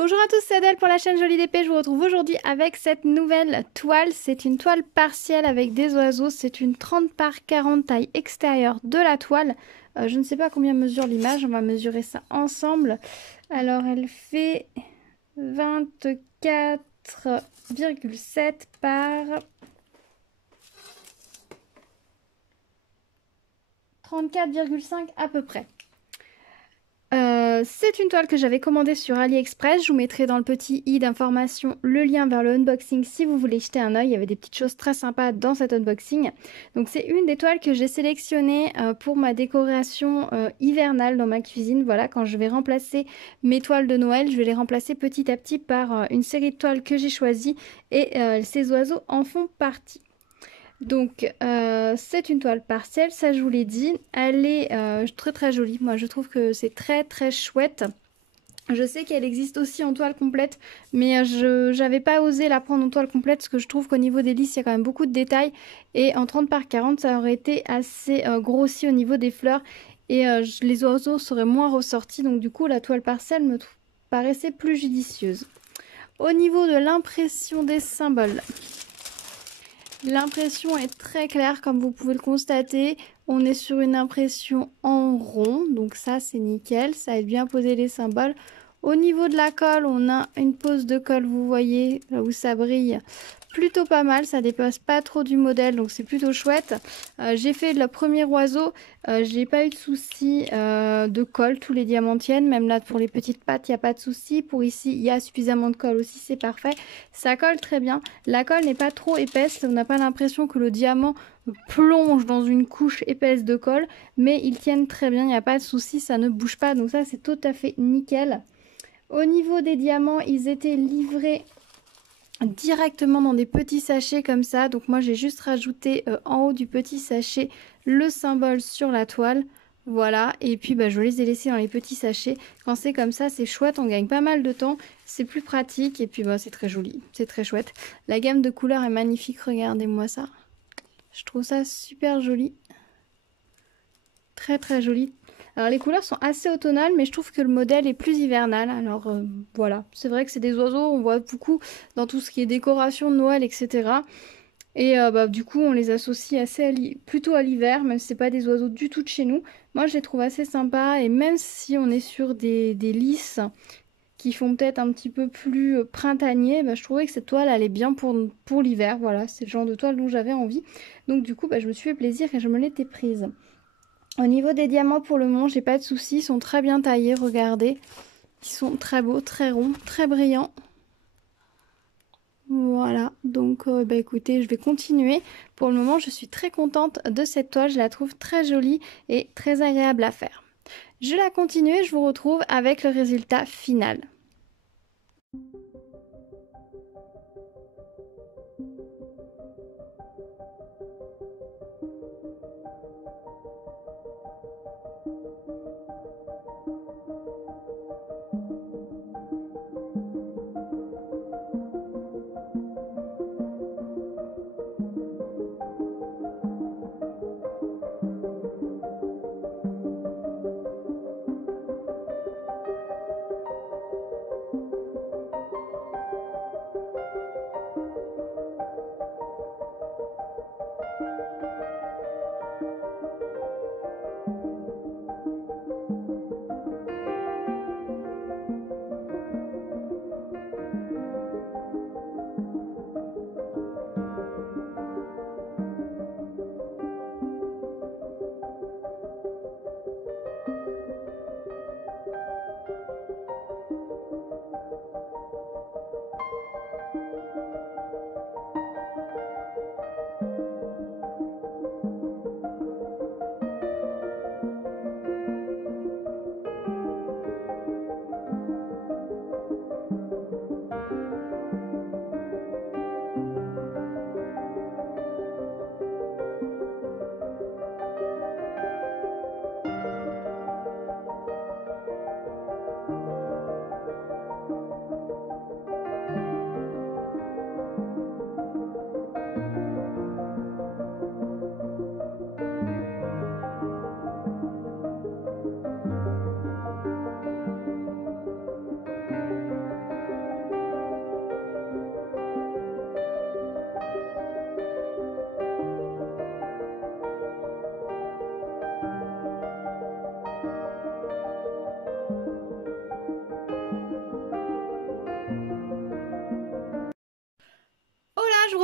Bonjour à tous, c'est Adèle pour la chaîne Jolie d'épée. Je vous retrouve aujourd'hui avec cette nouvelle toile. C'est une toile partielle avec des oiseaux. C'est une 30 par 40 taille extérieure de la toile. Je ne sais pas combien mesure l'image. On va mesurer ça ensemble. Alors, elle fait 24,7 par 34,5 à peu près. C'est une toile que j'avais commandée sur AliExpress. Je vous mettrai dans le petit i d'information le lien vers le unboxing si vous voulez jeter un œil. Il y avait des petites choses très sympas dans cet unboxing. Donc c'est une des toiles que j'ai sélectionnées pour ma décoration hivernale dans ma cuisine. Voilà, quand je vais remplacer mes toiles de Noël, je vais les remplacer petit à petit par une série de toiles que j'ai choisies et ces oiseaux en font partie. Donc c'est une toile partielle, ça je vous l'ai dit, elle est très très jolie, moi je trouve que c'est très très chouette. Je sais qu'elle existe aussi en toile complète, mais je n'avais pas osé la prendre en toile complète parce que je trouve qu'au niveau des lys il y a quand même beaucoup de détails et en 30 par 40 ça aurait été assez grossi au niveau des fleurs et les oiseaux seraient moins ressortis, donc du coup la toile partielle me paraissait plus judicieuse. Au niveau de l'impression des symboles, l'impression est très claire comme vous pouvez le constater. On est sur une impression en rond, donc ça c'est nickel, ça aide bien à poser les symboles. Au niveau de la colle, on a une pose de colle, vous voyez, là où ça brille, plutôt pas mal, ça dépasse pas trop du modèle, donc c'est plutôt chouette. J'ai fait le premier oiseau, j'ai pas eu de souci de colle, tous les diamants tiennent, même là pour les petites pattes, il n'y a pas de souci. Pour ici, il y a suffisamment de colle aussi, c'est parfait. Ça colle très bien, la colle n'est pas trop épaisse, on n'a pas l'impression que le diamant plonge dans une couche épaisse de colle, mais ils tiennent très bien, il n'y a pas de souci, ça ne bouge pas, donc ça c'est tout à fait nickel. Au niveau des diamants, ils étaient livrés directement dans des petits sachets comme ça. Donc moi j'ai juste rajouté en haut du petit sachet le symbole sur la toile. Voilà, et puis je les ai laissés dans les petits sachets. Quand c'est comme ça, c'est chouette, on gagne pas mal de temps, c'est plus pratique et puis c'est très joli, c'est très chouette. La gamme de couleurs est magnifique, regardez-moi ça. Je trouve ça super joli. Très très joli. Alors les couleurs sont assez automnales, mais je trouve que le modèle est plus hivernal. Alors voilà, c'est vrai que c'est des oiseaux, on voit beaucoup dans tout ce qui est décoration de Noël, etc. Et du coup, on les associe plutôt à l'hiver, même si c'est pas des oiseaux du tout de chez nous. Moi, je les trouve assez sympas, et même si on est sur des lys qui font peut-être un petit peu plus printanier, je trouvais que cette toile allait bien pour l'hiver. Voilà, c'est le genre de toile dont j'avais envie. Donc du coup, je me suis fait plaisir et je me l'étais prise. Au niveau des diamants pour le moment, j'ai pas de soucis, ils sont très bien taillés, regardez. Ils sont très beaux, très ronds, très brillants. Voilà, donc écoutez, je vais continuer. Pour le moment, je suis très contente de cette toile, je la trouve très jolie et très agréable à faire. Je la continue et je vous retrouve avec le résultat final.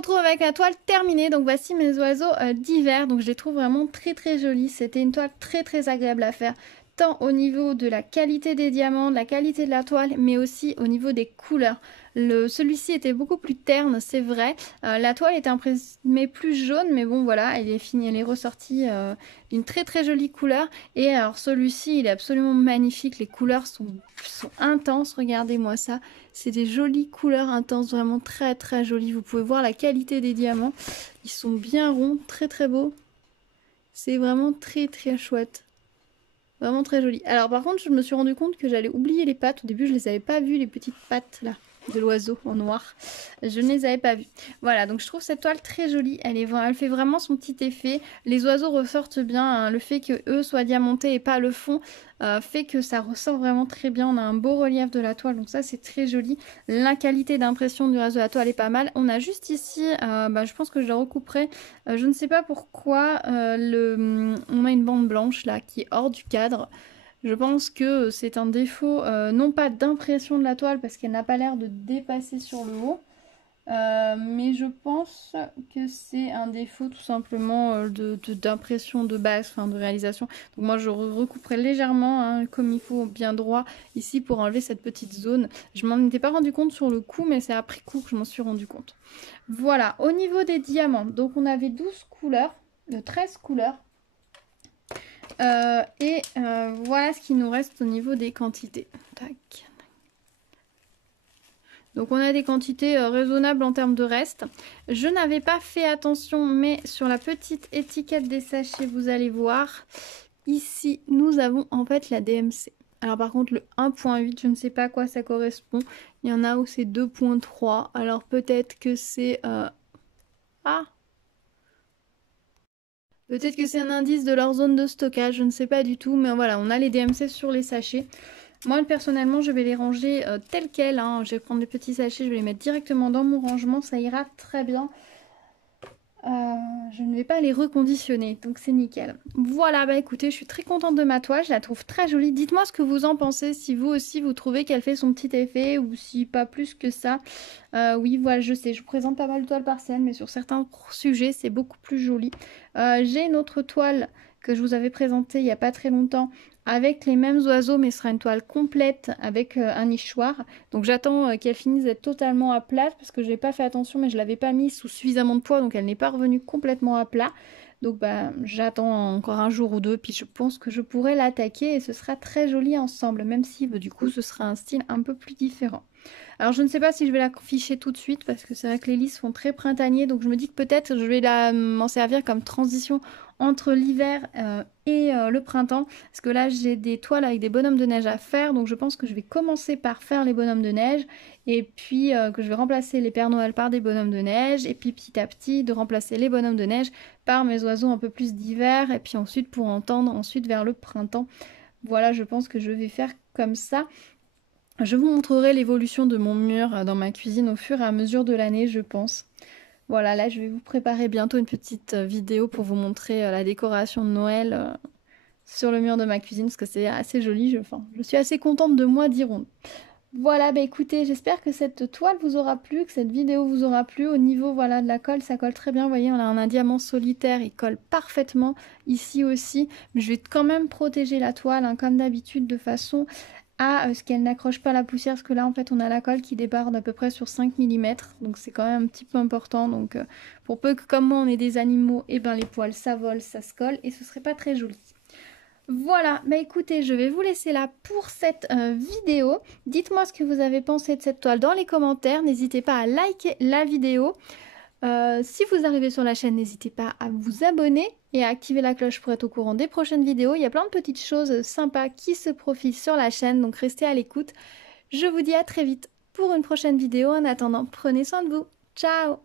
retrouve avec la toile terminée. Donc voici mes oiseaux d'hiver. Donc je les trouve vraiment très très jolis. C'était une toile très très agréable à faire. Tant au niveau de la qualité des diamants, de la qualité de la toile, mais aussi au niveau des couleurs. Celui-ci était beaucoup plus terne, c'est vrai. La toile était imprimée plus jaune, mais bon voilà, elle est finie, elle est ressortie d'une très très jolie couleur. Et alors celui-ci, il est absolument magnifique. Les couleurs sont intenses, regardez-moi ça. C'est des jolies couleurs intenses, vraiment très très jolies. Vous pouvez voir la qualité des diamants. Ils sont bien ronds, très très beaux. C'est vraiment très très chouette. Vraiment très joli. Alors par contre, je me suis rendu compte que j'allais oublier les pattes. Au début, je les avais pas vues, les petites pattes là de l'oiseau en noir. Je ne les avais pas vues. Voilà, donc je trouve cette toile très jolie. Elle fait vraiment son petit effet. Les oiseaux ressortent bien. Hein. Le fait que eux soient diamantés et pas le fond fait que ça ressort vraiment très bien. On a un beau relief de la toile, donc ça c'est très joli. La qualité d'impression du reste de la toile est pas mal. On a juste ici, je pense que je le recouperai. Je ne sais pas pourquoi on a une bande blanche là qui est hors du cadre. Je pense que c'est un défaut, non pas d'impression de la toile parce qu'elle n'a pas l'air de dépasser sur le haut, mais je pense que c'est un défaut tout simplement d'impression de base, enfin de réalisation. Donc moi je recouperai légèrement, hein, comme il faut, bien droit ici pour enlever cette petite zone. Je m'en étais pas rendu compte sur le coup, mais c'est après coup que je m'en suis rendu compte. Voilà, au niveau des diamants, donc on avait 12 couleurs, 13 couleurs. Voilà ce qui nous reste au niveau des quantités. Tac. Donc on a des quantités raisonnables en termes de reste. Je n'avais pas fait attention, mais sur la petite étiquette des sachets, vous allez voir, ici nous avons en fait la DMC. Alors par contre le 1.8, je ne sais pas à quoi ça correspond. Il y en a où c'est 2.3. Alors peut-être que c'est... Peut-être que c'est un indice de leur zone de stockage, je ne sais pas du tout. Mais voilà, on a les DMC sur les sachets. Moi, personnellement, je vais les ranger tels quels. Hein. Je vais prendre les petits sachets, je vais les mettre directement dans mon rangement. Ça ira très bien. Je ne vais pas les reconditionner, donc c'est nickel. Voilà, bah écoutez, je suis très contente de ma toile. Je la trouve très jolie. Dites-moi ce que vous en pensez. Si vous aussi, vous trouvez qu'elle fait son petit effet ou si pas plus que ça. Oui, voilà, je sais, je vous présente pas mal de toiles partielles, mais sur certains sujets, c'est beaucoup plus joli. J'ai une autre toile que je vous avais présentée il n'y a pas très longtemps avec les mêmes oiseaux, mais ce sera une toile complète avec un nichoir. Donc j'attends qu'elle finisse d'être totalement à plat parce que je n'ai pas fait attention, mais je ne l'avais pas mise sous suffisamment de poids, donc elle n'est pas revenue complètement à plat. Donc j'attends encore un jour ou deux, puis je pense que je pourrai l'attaquer et ce sera très joli ensemble, même si du coup ce sera un style un peu plus différent. Alors je ne sais pas si je vais l'afficher tout de suite parce que c'est vrai que les lys sont très printaniers, donc je me dis que peut-être je vais m'en servir comme transition entre l'hiver et le printemps, parce que là j'ai des toiles avec des bonhommes de neige à faire, donc je pense que je vais commencer par faire les bonhommes de neige et puis que je vais remplacer les Pères Noël par des bonhommes de neige et puis petit à petit de remplacer les bonhommes de neige par mes oiseaux un peu plus d'hiver et puis ensuite pour entendre ensuite vers le printemps. Voilà, je pense que je vais faire comme ça. Je vous montrerai l'évolution de mon mur dans ma cuisine au fur et à mesure de l'année, je pense. Voilà, là je vais vous préparer bientôt une petite vidéo pour vous montrer la décoration de Noël sur le mur de ma cuisine, parce que c'est assez joli, je suis assez contente de moi, dirons. Voilà, bah écoutez, j'espère que cette toile vous aura plu, que cette vidéo vous aura plu. Au niveau voilà, de la colle, ça colle très bien, vous voyez, on a un diamant solitaire, il colle parfaitement, ici aussi. Mais je vais quand même protéger la toile, hein, comme d'habitude, de façon à ce qu'elle n'accroche pas la poussière, parce que là en fait on a la colle qui déborde à peu près sur 5 mm, donc c'est quand même un petit peu important, donc pour peu que comme moi on ait des animaux, et ben les poils ça vole, ça se colle, et ce serait pas très joli. Voilà, bah écoutez, je vais vous laisser là pour cette vidéo. Dites-moi ce que vous avez pensé de cette toile dans les commentaires, n'hésitez pas à liker la vidéo. Si vous arrivez sur la chaîne, n'hésitez pas à vous abonner et à activer la cloche pour être au courant des prochaines vidéos. Il y a plein de petites choses sympas qui se profilent sur la chaîne, donc restez à l'écoute. Je vous dis à très vite pour une prochaine vidéo. En attendant, prenez soin de vous. Ciao!